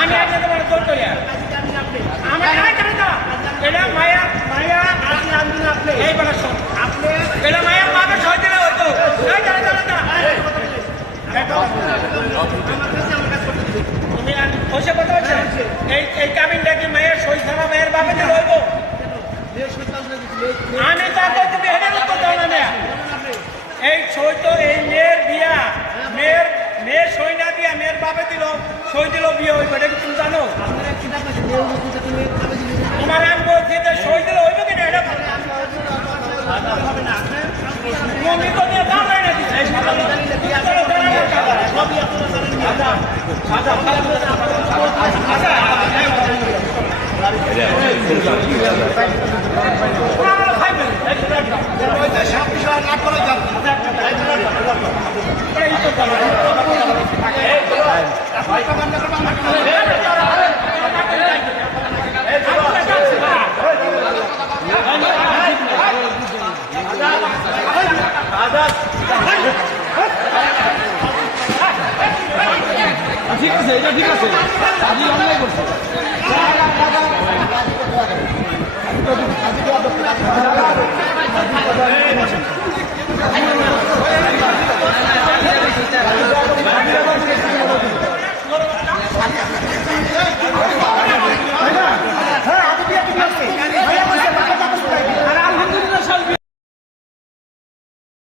আমি আজকে তোমার জোর করি আমার এটা মায়া মায়া আপনি এই বলা শোন আপনি এটা মায়া পাবে ছয় দিলে হতো তুমি বসে কথা হচ্ছে এই কাবিনটা কি মায়ের সই থানা মায়ের বাপে দিলে হইব আমি তাকে তুমি হেঁটে উত্তর দাও না এই সই তো এই মেয়ের বিয়া মেয়ের সই না দিয়া মেয়ের বাপে দিল সই দিল বিয়ে হইব এটা কি তুমি জানো তোমার আমি বলছি যে সই দিল হইব কিনা এটা তুমি তো নিয়ে দাম নাই নাকি ঠিক আছে এটা ঠিক আছে আজই অনলাইন করছে